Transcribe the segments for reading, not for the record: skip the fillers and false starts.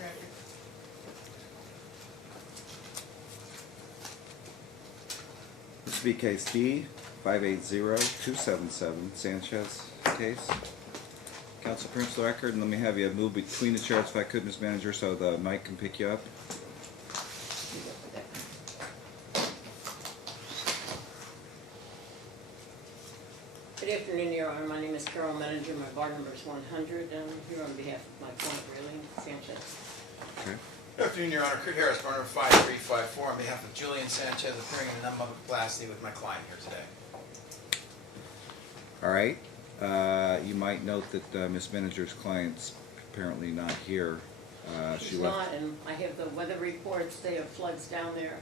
record. This will be case D 580277, Sanchez case. Council prints the record, and let me have you move between the chairs if I could, Ms. Manager, so the mic can pick you up. Good afternoon, Your Honor. My name is Carol Manager. My bar number is 100. I'm here on behalf of my client, Raylene Sanchez. Okay. Good afternoon, Your Honor. Kurt Harris, bar number 5354, on behalf of Julian Sanchez, appearing in a non-public capacity with my client here today. All right. You might note that Ms. Manager's client's apparently not here. She's not, and I have the weather reports. They have floods down there.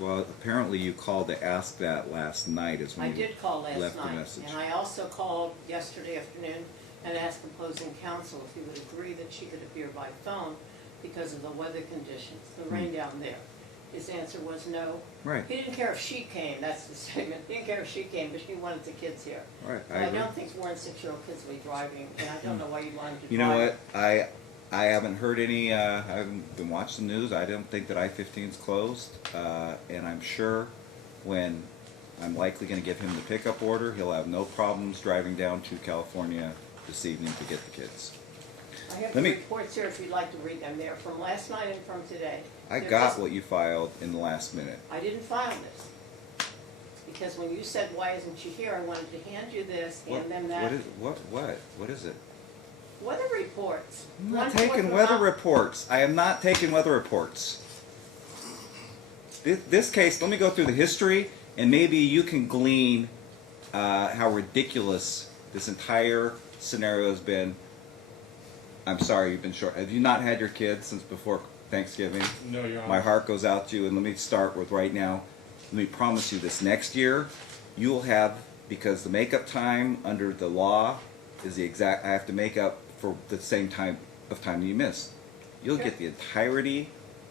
Well, apparently you called to ask that last night is when I you did call last left the night, message. and I also called yesterday afternoon and asked opposing counsel if he would agree that she could appear by phone because of the weather conditions, the rain down there. His answer was no. Right. He didn't care if she came, that's the statement. He didn't care if she came, but he wanted the kids here. Right, Well, I agree. don't think 4 and 6-year-old kids will be driving, and I don't know why you'd want him to drive. You know what? I haven't heard any, I haven't been watching the news. I don't think that I-15 is closed. And I'm sure when I'm likely going to give him the pickup order, he'll have no problems driving down to California this evening to get the kids. I have Let the me- reports here if you'd like to read them. They're from last night and from today. I They're got just- what you filed in the last minute. I didn't file this. Because when you said, why isn't she here, I wanted to hand you this and then that. What is it? Weather reports. I'm not One taking from weather Mount- reports. I am not taking weather reports. This case, let me go through the history, and maybe you can glean how ridiculous this entire scenario has been. I'm sorry you've been short. Have you not had your kids since before Thanksgiving? No, Your Honor. My heart goes out to you, and let me start with right now. Let me promise you this next year, you will have, because the makeup time under the law is the exact, I have to make up for the same time you missed. You'll get the entirety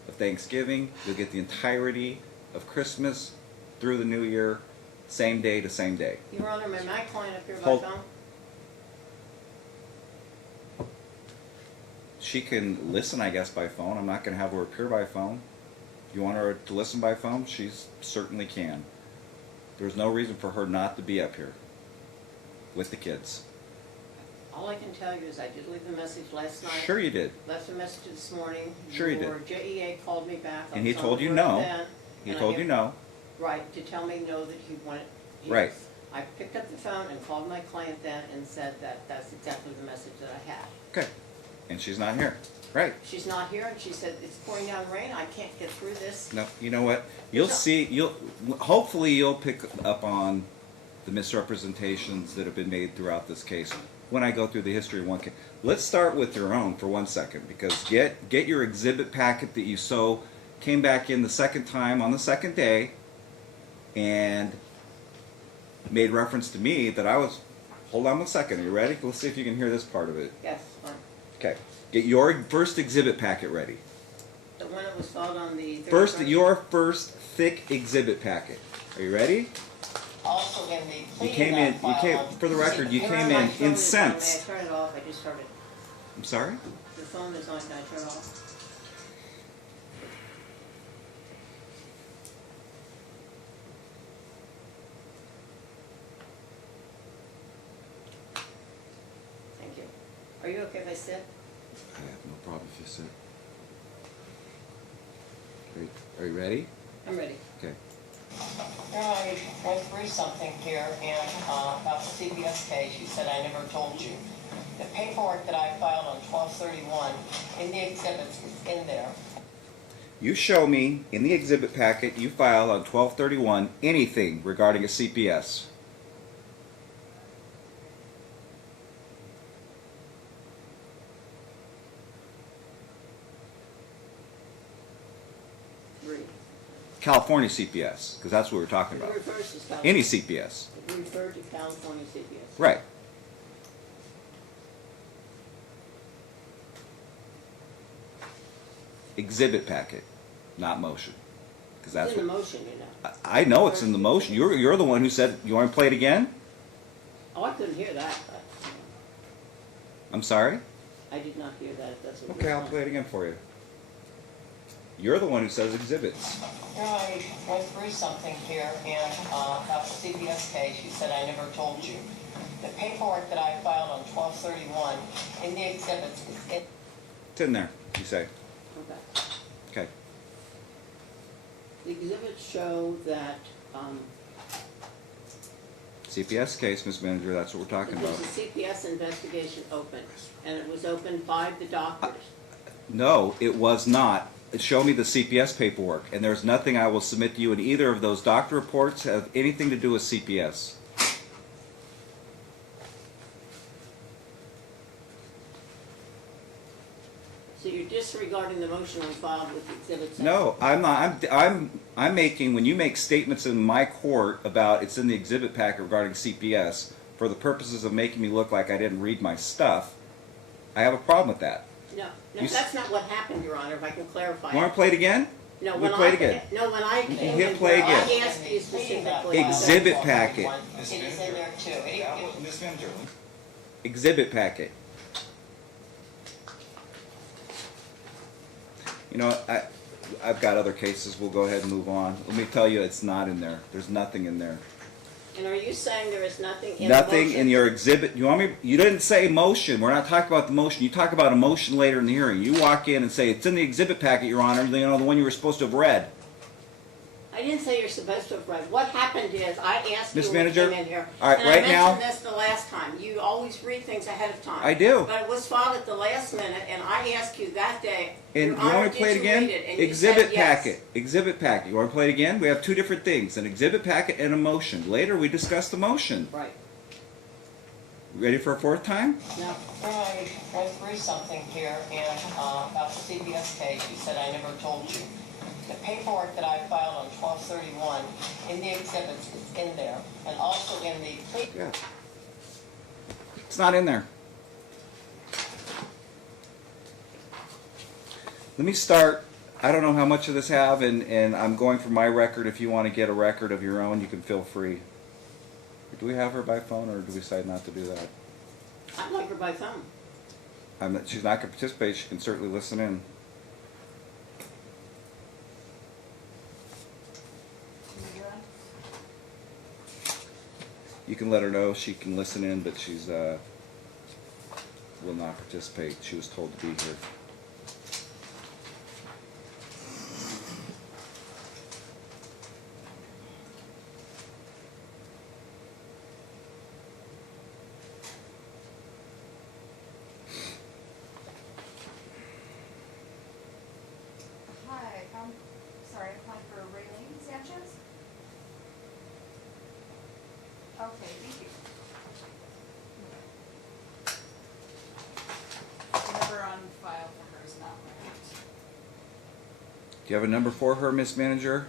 of Thanksgiving, you'll get the entirety of Christmas through the New Year, same day to same day. Your Honor, may my client appear by Hold- phone? She can listen, I guess, by phone. I'm not going to have her appear by phone. You want her to listen by phone? She certainly can. There's no reason for her not to be up here with the kids. All I can tell you is I did leave a message last night. Sure you did. Left a message this morning. Sure you did. Your JEA called me back. I And he was on told the you board no. then, He and I told have- you no. Right, to tell me no that he wanted. yes. Right. I picked up the phone and called my client then and said that that's exactly the message that I had. Okay. And she's not here. Right. She's not here, and she said, it's pouring down rain, I can't get through this. No, you know what? You'll see, hopefully you'll pick up on the misrepresentations that have been made throughout this case when I go through the history of one case. Let's start with your own for 1 second, because get your exhibit packet that you came back in the second time on the second day and made reference to me that I was, hold on 1 second, are you ready? Let's see if you can hear this part of it. Yes, fine. Okay. Get your first exhibit packet ready. The one that was filed on the 31st. Your first thick exhibit packet. Are you ready? Also in the You pleading came in. that filed on- For the record, you See, came my in phone is on. May I incensed. turn it off? I just heard it. I'm sorry. The phone is on, can I turn it off? Thank you. Are you okay if I sit? I have no problem if you sit. Great. Are you ready? I'm ready. Okay. I went through something here and about the CBS case. You said I never told you. The paperwork that I filed on 12/31 in the exhibits is in there. You show me in the exhibit packet you filed on 12/31 anything regarding a CPS. California CPS, because that's what we're talking It about. refers to California. Any CPS. It referred to California CPS. Right. Exhibit packet, not motion. Because that's It's in the what motion, you know. I know it's in the motion. You're the one who said, you want to play it again? Oh, I couldn't hear that, but I'm sorry? I did not hear that, if that's what Okay, you're I'll saying. play it again for you. You're the one who says exhibits. You know, I went through something here and about the CPS case, you said I never told you. The paperwork that I filed on 12/31 in the exhibits is in. It's in there, you say. Okay. Okay. The exhibits show that CPS case, Ms. Manager, that's what we're talking about. there's a CPS investigation open, and it was opened by the doctors. No, it was not. Show me the CPS paperwork, and there's nothing I will submit to you in either of those doctor reports have anything to do with CPS. So you're disregarding the motion we filed with the exhibits? No, I'm not. I'm making, when you make statements in my court about it's in the exhibit packet regarding CPS for the purposes of making me look like I didn't read my stuff, I have a problem with that. No, You that's not what happened, Your Honor, if I can clarify. Want to play it again? No, We when play it I, again. no, when I You came hit in, play here, again. I asked you specifically. Exhibit packet. It is in there too. Ms. Manager. Exhibit packet. You know, I've got other cases. We'll go ahead and move on. Let me tell you, it's not in there. There's nothing in there. And are you saying there is nothing in the Nothing motion? in your exhibit. You want me? You didn't say motion. We're not talking about the motion. You talk about a motion later in the hearing. You walk in and say it's in the exhibit packet, Your Honor. You know, the one you were supposed to have read. I didn't say you're supposed to have read. What happened is, I asked you Ms. when you Manager, came in here. all right, and right I now- mentioned this the last time. You always read things ahead of time. I do. But it was filed at the last minute, and I asked you that day, And Your you Honor, want me to play it did you again? read it? And you Exhibit said yes. packet. Exhibit packet. You want to play it again? We have two different things: an exhibit packet and a motion. Later, we discuss the motion. Right. Ready for a fourth time? No. I went through something here and about the CPS case, you said I never told you. The paperwork that I filed on 12/31 in the exhibits is in there, and also in the plea. Yeah. It's not in there. Let me start. I don't know how much of this have, and I'm going for my record. If you want to get a record of your own, you can feel free. Do we have her by phone, or do we decide not to do that? I'd like her by phone. She's not going to participate. She can certainly listen in. You can let her know she can listen in, but she's will not participate. She was told to be here. Hi, I'm sorry, I'm calling for HEARING Sanchez. Okay, thank you. The number on file for her is not right. Do you have a number for her, Miss Manager?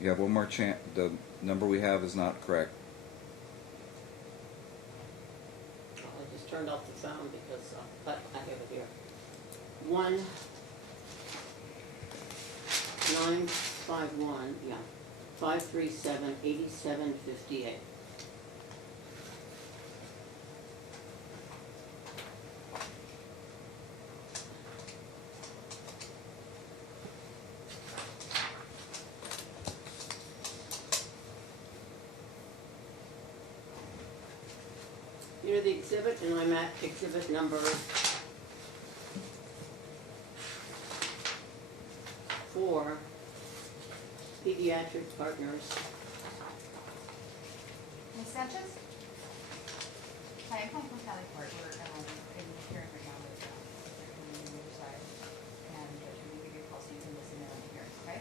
You have one more chance. The number we have is not correct. Well, I just turned off the phone because, but I have it here. 951, yeah, 537-8758. You're the exhibit, and I'm at exhibit number 4, Pediatric Partners. Ms. Sanchez? Hi, I'm calling from County Court. We're in hearing right now with the other side. And Judge, we give you a call so you can listen in on the hearing, okay?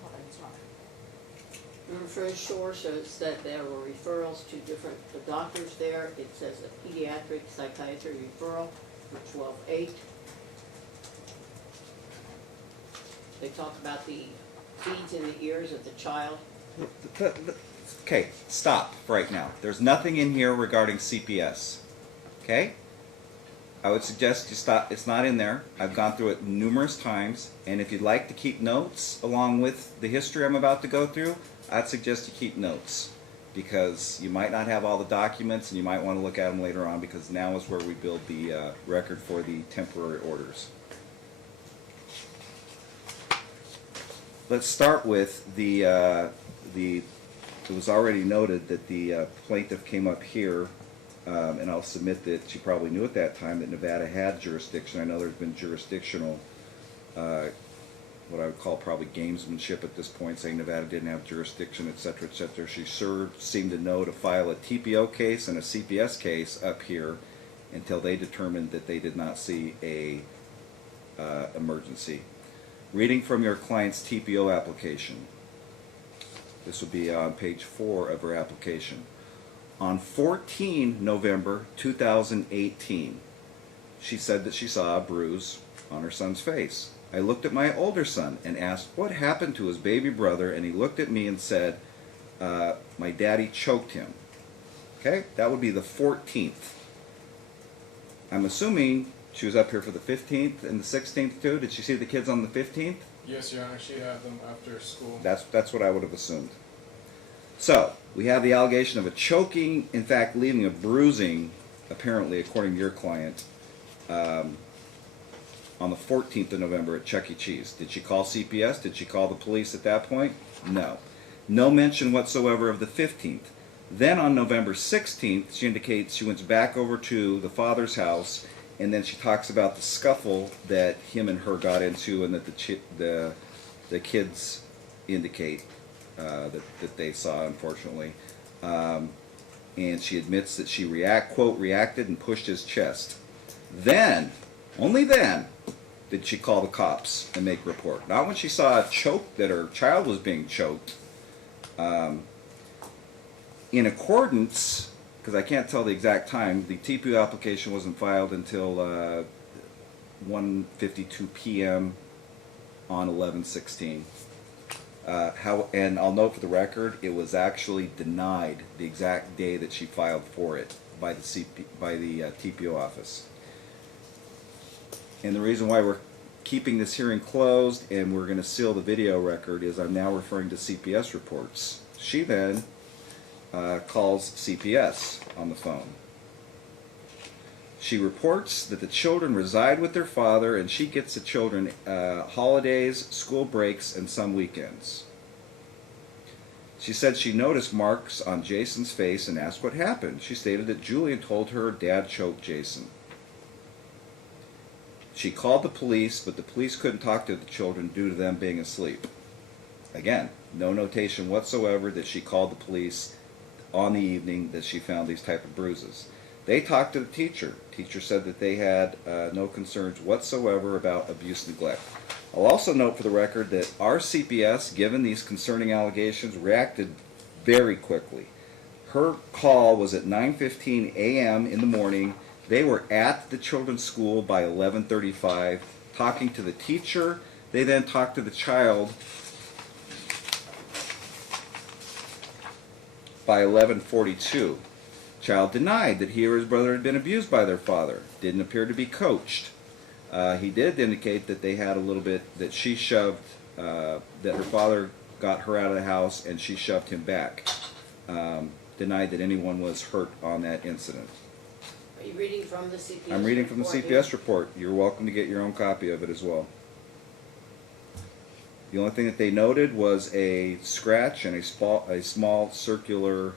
Hold on, it's wrong. Number first sure shows that there were referrals to different doctors there. It says a pediatric psychiatry referral for 12/8. They talk about the beads in the ears of the child. Okay, stop right now. There's nothing in here regarding CPS. Okay? I would suggest you stop. It's not in there. I've gone through it numerous times, and if you'd like to keep notes along with the history I'm about to go through, I'd suggest you keep notes, because you might not have all the documents and you might want to look at them later on, because now is where we build the record for the temporary orders. let's start with it was already noted that the plaintiff came up here, and I'll submit that she probably knew at that time that Nevada had jurisdiction. I know there's been jurisdictional, what I would call probably gamesmanship at this point, saying Nevada didn't have jurisdiction, et cetera, et cetera. She sure seemed to know to file a TPO case and a CPS case up here until they determined that they did not see a emergency. Reading from your client's TPO application. This will be on page 4 of her application. On 14 November 2018, she said that she saw a bruise on her son's face. I looked at my older son and asked what happened to his baby brother, and he looked at me and said, my daddy choked him. Okay, that would be the 14th. I'm assuming she was up here for the 15th and the 16th too. Did she see the kids on the 15th? Yes, Your Honor, she had them after school. That's what I would have assumed. So, we have the allegation of a choking, in fact, leaving a bruising, apparently, according to your client, on the 14th of November at Chuck E. Cheese. Did she call CPS? Did she call the police at that point? No. No mention whatsoever of the 15th. Then on November 16th, she indicates she went back over to the father's house, and then she talks about the scuffle that him and her got into, and that the kids indicate that they saw, unfortunately. And she admits that she quote, reacted and pushed his chest. Then, only then, did she call the cops and make a report. Not when she saw a choke, that her child was being choked. In accordance, because I can't tell the exact time, the TPO application wasn't filed until 1:52 p.m. on 11/16. And I'll note for the record, it was actually denied the exact day that she filed for it by the TPO office. And the reason why we're keeping this hearing closed and we're going to seal the video record is I'm now referring to CPS reports. She then calls CPS on the phone. She reports that the children reside with their father, and she gets the children holidays, school breaks, and some weekends. She said she noticed marks on Jason's face and asked what happened. She stated that Julian told her dad choked Jason. She called the police, but the police couldn't talk to the children due to them being asleep. Again, no notation whatsoever that she called the police on the evening that she found these type of bruises. They talked to the teacher. Teacher said that they had no concerns whatsoever about abuse and neglect. I'll also note for the record that our CPS, given these concerning allegations, reacted very quickly. Her call was at 9:15 a.m. in the morning. They were at the children's school by 11:35, talking to the teacher. They then talked to the child by 11:42. Child denied that he or his brother had been abused by their father. Didn't appear to be coached. He did indicate that they had a little bit, that she shoved, that her father got her out of the house and she shoved him back. Denied that anyone was hurt on that incident. Are you reading from the CPS I'm reading from the report CPS here? report. You're welcome to get your own copy of it as well. The only thing that they noted was a scratch and a small circular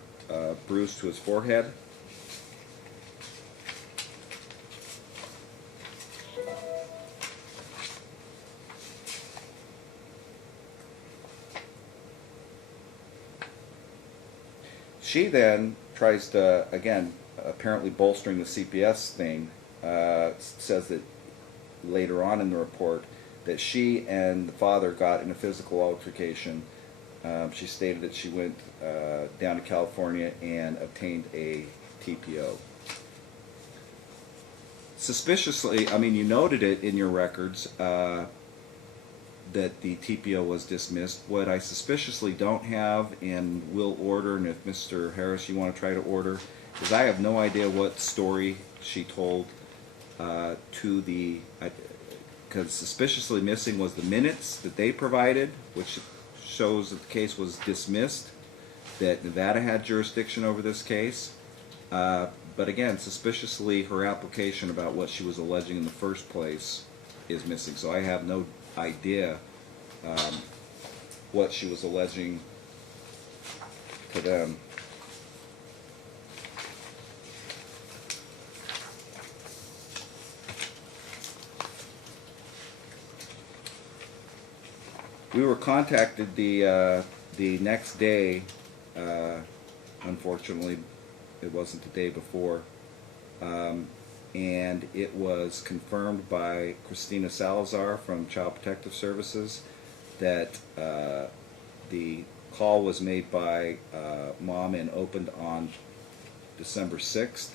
bruise to his forehead. She then tries to, again, apparently bolstering the CPS thing, says that later on in the report that she and the father got in a physical altercation. She stated that she went down to California and obtained a TPO. Suspiciously, I mean, you noted it in your records that the TPO was dismissed. What I suspiciously don't have and will order, and if Mr. Harris you want to try to order, is I have no idea what story she told to the, because suspiciously missing was the minutes that they provided, which shows that the case was dismissed, that Nevada had jurisdiction over this case. But again, suspiciously her application about what she was alleging in the first place is missing. So I have no idea what she was alleging to them. We were contacted the next day. Unfortunately, it wasn't the day before, and it was confirmed by Christina Salazar from Child Protective Services that the call was made by mom and opened on December 6th.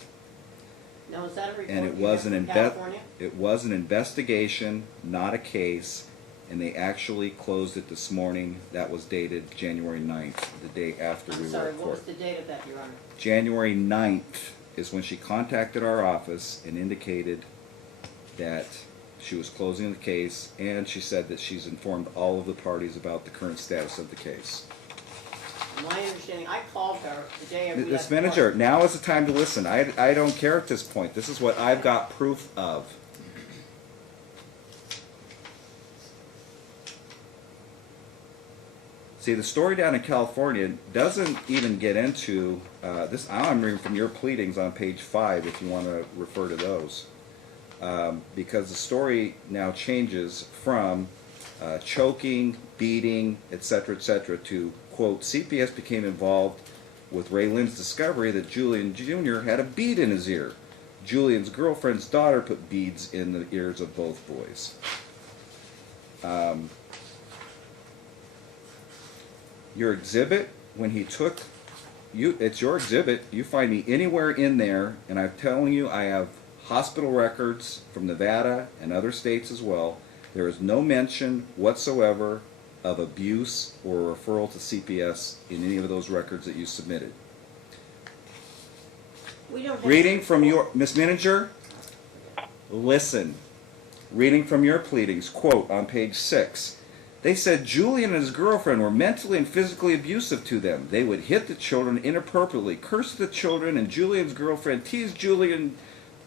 Now, is that a report And it you was have an from California? it was an investigation, not a case, and they actually closed it this morning. That was dated January 9th, the day after we I'm were sorry, at what was court. the date of that, Your Honor? January 9th is when she contacted our office and indicated that she was closing the case, and she said that she's informed all of the parties about the current status of the case. My understanding, I called her the day we Ms. left Manager, court. now is the time to listen. I don't care at this point. This is what I've got proof of. See, the story down in California doesn't even get into this. I'm reading from your pleadings on page 5 if you want to refer to those. Because the story now changes from choking, beating, etc., to, quote, CPS became involved with Ray Lynn's discovery that Julian Jr. had a bead in his ear. Julian's girlfriend's daughter put beads in the ears of both boys. Your exhibit, when he took you, it's your exhibit. You find me anywhere in there, and I'm telling you, I have hospital records from Nevada and other states as well. There is no mention whatsoever of abuse or referral to CPS in any of those records that you submitted. We don't have Reading to- from your, Miss Manager, listen. Reading from your pleadings, quote, on page 6. They said Julian and his girlfriend were mentally and physically abusive to them. They would hit the children inappropriately, curse the children, and Julian's girlfriend teased Julian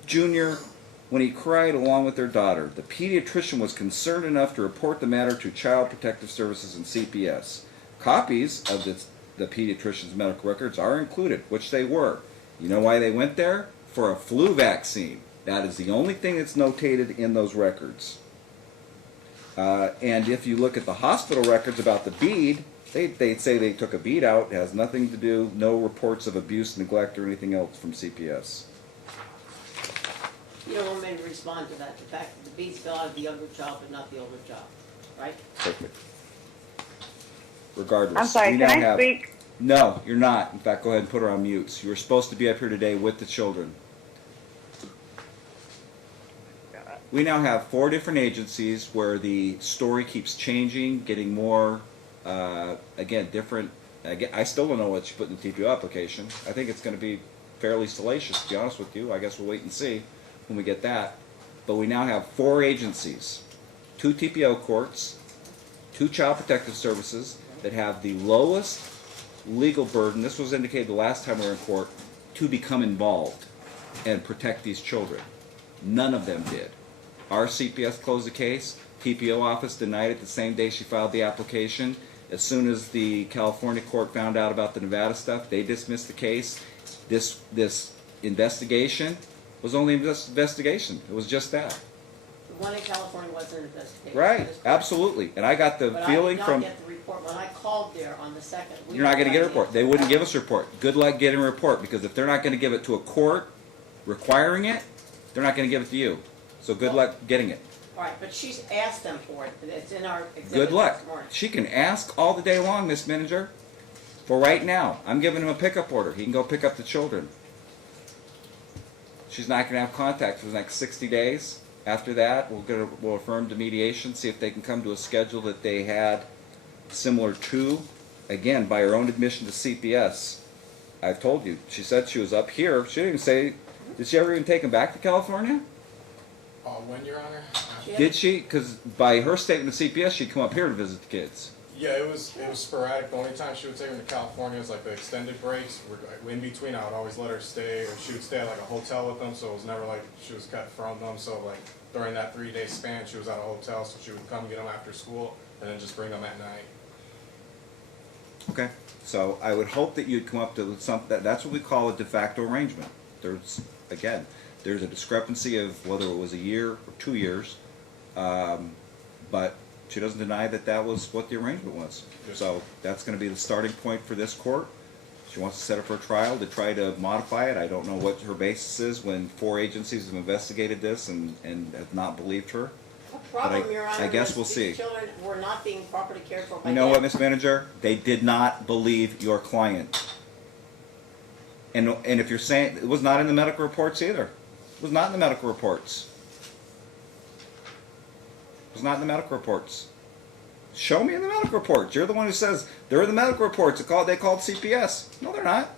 Jr. when he cried along with their daughter. The pediatrician was concerned enough to report the matter to Child Protective Services and CPS. Copies of the pediatrician's medical records are included, which they were. You know why they went there? For a flu vaccine. That is the only thing that's notated in those records. And if you look at the hospital records about the bead, they'd say they took a bead out. It has nothing to do, no reports of abuse, neglect, or anything else from CPS. You don't want me to respond to that, the fact that the beads fell out of the younger child but not the older child, right? Perfect. Regardless. I'm sorry, we can now I have, speak? No, you're not. In fact, go ahead and put her on mute. You were supposed to be up here today with the children. We now have 4 different agencies where the story keeps changing, getting more, again, different. I still don't know what you put in the TPO application. I think it's going to be fairly salacious, to be honest with you. I guess we'll wait and see when we get that. But we now have 4 agencies, 2 TPO courts, 2 Child Protective Services that have the lowest legal burden, this was indicated the last time we were in court, to become involved and protect these children. None of them did. Our CPS closed the case. TPO office denied it the same day she filed the application. As soon as the California court found out about the Nevada stuff, they dismissed the case. This investigation was only an investigation. It was just that. The one in California wasn't an investigation. Right, That is correct. absolutely. And I got the But feeling I from... did not get the report. When I called there on the 2nd. You're not going to get a report. They wouldn't give us a report. Good luck getting a report, because if they're not going to give it to a court requiring it, they're not going to give it to you. So good luck getting it. All right, but she's asked them for it. It's in our exhibit Good luck. this morning. She can ask all the day long, Miss Manager. For right now, I'm giving him a pickup order. He can go pick up the children. She's not going to have contact for the next 60 days. After that, we'll affirm to mediation, see if they can come to a schedule that they had similar to, again, by her own admission to CPS. I've told you. She said she was up here. She didn't even say, did she ever even take him back to California? When, Your Honor? Did she? Because by her statement to CPS, she'd come up here to visit the kids. Yeah, it was sporadic. The only time she would take me to California was like the extended breaks. In between, I would always let her stay, or she would stay at like a hotel with them, so it was never like she was cut from them. So like during that 3-day span, she was at a hotel, so she would come get them after school and then just bring them at night. Okay, so I would hope that you'd come up to that's what we call a de facto arrangement. There's a discrepancy of whether it was a year or 2 years, but she doesn't deny that was what the arrangement was. Yes. So that's gonna be the starting point for this court. She wants to set up her trial to try to modify it. I don't know what her basis is when 4 agencies have investigated this and have not believed her. The problem, But I- Your Honor, I guess is we'll these see. children were not being properly cared for by You know what, them. Miss Manager? They did not believe your client. And if you're saying, it was not in the medical reports either. It was not in the medical reports. It was not in the medical reports. Show me in the medical reports. You're the one who says, they're in the medical reports. They called CPS. No, they're not.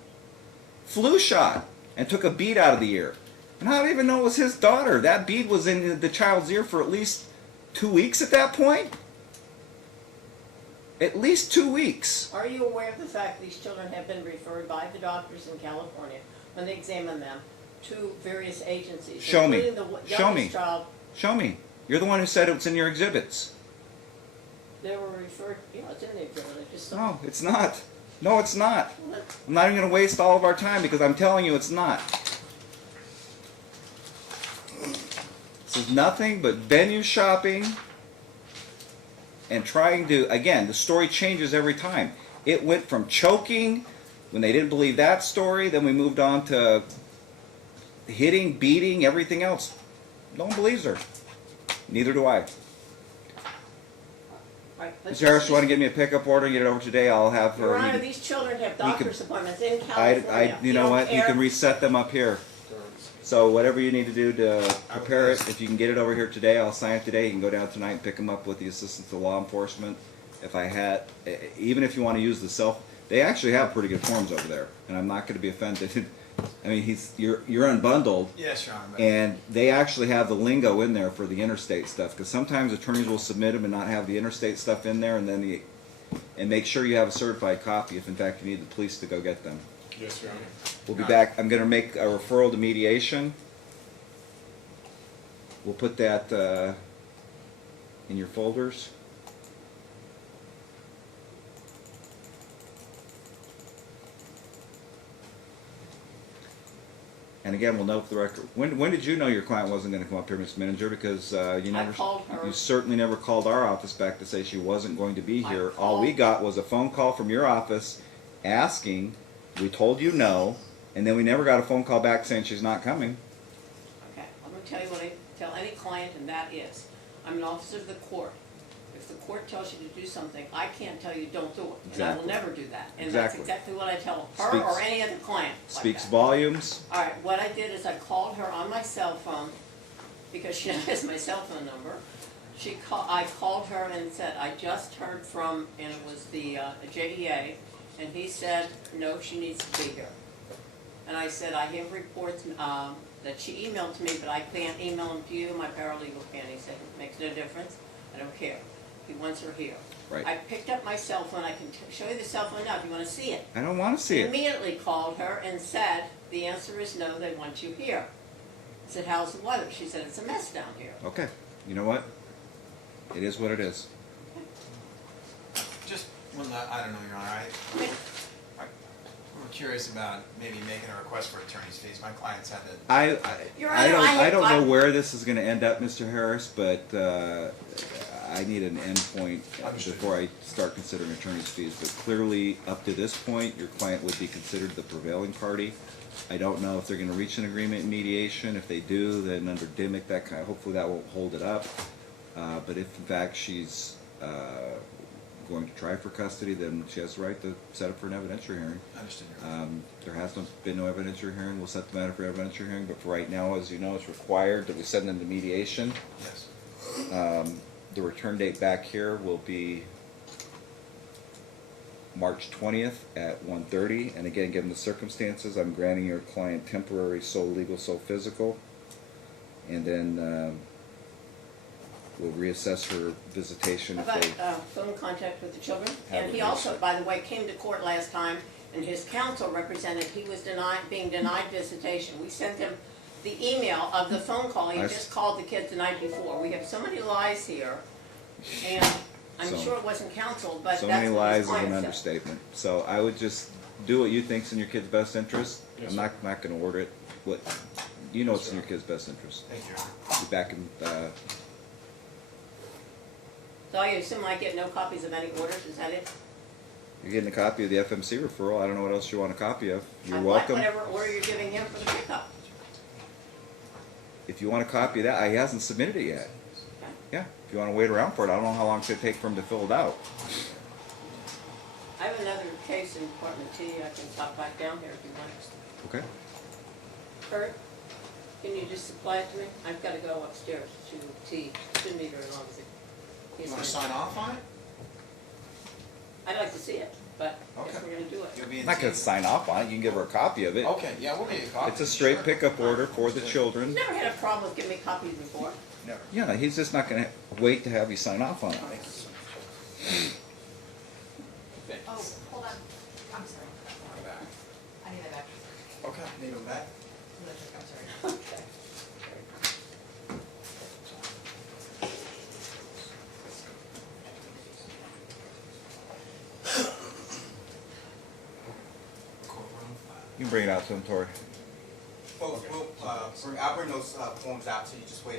Flu shot and took a bead out of the ear. And I don't even know it was his daughter. That bead was in the child's ear for at least 2 weeks at that point. At least 2 weeks. Are you aware of the fact these children have been referred by the doctors in California, when they examine them, to various agencies? Show me. Including the Show me. youngest child, Show me. You're the one who said it's in your exhibits. they were referred, it's in the exhibit, I just saw. No, it's not. No, it's not. Well, I'm not even going to waste all of our time because I'm telling you it's not. This is nothing but venue shopping and trying to, again, the story changes every time. It went from choking when they didn't believe that story, then we moved on to hitting, beating, everything else. No one believes her. Neither do I. Right, but Mr. Harris, this you want to is- give me a pickup order and get it over today? I'll have her. Your Honor, these children have doctor's appointments in California. You know don't what? You care. can reset them up here. So whatever you need to do to prepare it, if you can get it over here today, I'll sign it today. You can go down tonight and pick them up with the assistance of law enforcement. Even if you want to use the they actually have pretty good forms over there, and I'm not going to be offended. I mean, you're unbundled, Yes, Your Honor. but- and they actually have the lingo in there for the interstate stuff, because sometimes attorneys will submit them and not have the interstate stuff in there, and then and make sure you have a certified copy if in fact you need the police to go get them. Yes, Your Honor. We'll be back. I'm going to make a referral to mediation. We'll put that in your folders. And again, we'll note for the record. When did you know your client wasn't going to come up here, Ms. Manager? Because called her. you certainly never called our office back to say she wasn't going to be I here. All we called- got was a phone call from your office asking. We told you no, and then we never got a phone call back saying she's not coming. Okay, I'm gonna tell you what I tell any client, and that is, I'm an officer of the court. If the court tells you to do something, I can't tell you don't do it, and I will Exactly. never do that. And Exactly. that's exactly what I tell her Speaks- or any other client like Speaks that. volumes. All right, what I did is I called her on my cell phone, because she has my cell phone number. I called her and said, I just heard from, and it was the JEA, and he said, no, she needs to be here. And I said, I have reports that she emailed to me, but I can't email them to you, my paralegal can. He said, it makes no difference, I don't care. He wants her here. Right. I picked up my cell phone, I can show you the cell phone now if you want to see it. I don't want to see it. Immediately called her and said, the answer is no, they want you here. I said, how's the weather? She said, it's a mess down here. Okay. You know what? It is what it is. Just one, I don't know, Your Honor, I'm curious about maybe making a request for attorney's fees. My client's had to, Your I Honor, I don't know I- where this is going to end up, Mr. Harris, but I need an end point Understood. before I start considering attorney's fees. But clearly, up to this point, your client would be considered the prevailing party. I don't know if they're going to reach an agreement in mediation. If they do, then under DMIC, hopefully that won't hold it up. But if in fact she's going to try for custody, then she has the right to set up for an evidentiary hearing. understood, Your Honor. There has been no evidentiary hearing. We'll set the matter for evidentiary hearing, but for right now, as you know, it's required that we send them to mediation. Yes. The return date back here will be March 20th at 1:30. And again, given the circumstances, I'm granting your client temporary sole legal, sole physical. And then we'll reassess her visitation How if about they... phone contact with the children? Have And it he also, reset. by the way, came to court last time, and his counsel represented he was being denied visitation. We sent him the email of the phone call. He I just called the kids the night before. We have so many lies here, and I'm So- sure it wasn't counseled, but So that's many what his lies is client an said. understatement. So I would just do what you think's in your kid's best interest. Yes, I'm not gonna order it. What, you know it's in your kid's best interest. Thank you. Be back in, So I assume I get no copies of any orders, is that it? you're getting a copy of the FMC referral. I don't know what else you want a copy of. You're I want welcome. whatever order you're giving him for the pickup. If you want a copy of that, he hasn't submitted it yet. Okay. Yeah, if you wanna wait around for it, I don't know how long it's gonna take for him to fill it out. I have another case in Department T, I can pop back down here if you want. Okay? Kurt, can you just supply it to me? I've gotta go upstairs to T, shouldn't be very long. You wanna sign off on it? I'd like to see it, but if Okay. we're gonna do it. You'll be I'm in. not gonna sign off on it. You can give her a copy of it. Okay, yeah, we'll get you a copy. It's a straight Sure. pickup order for the children. Never had a problem with giving me copies before. Never. Yeah, he's just not gonna wait to have you sign off on it. Thank you so much. Oh, hold on, I'm sorry, Go back. I need that back. Okay, need them back? I'm sorry. Okay. You can bring it out to him, Tori. Folks, I'll bring those forms out to you, just wait.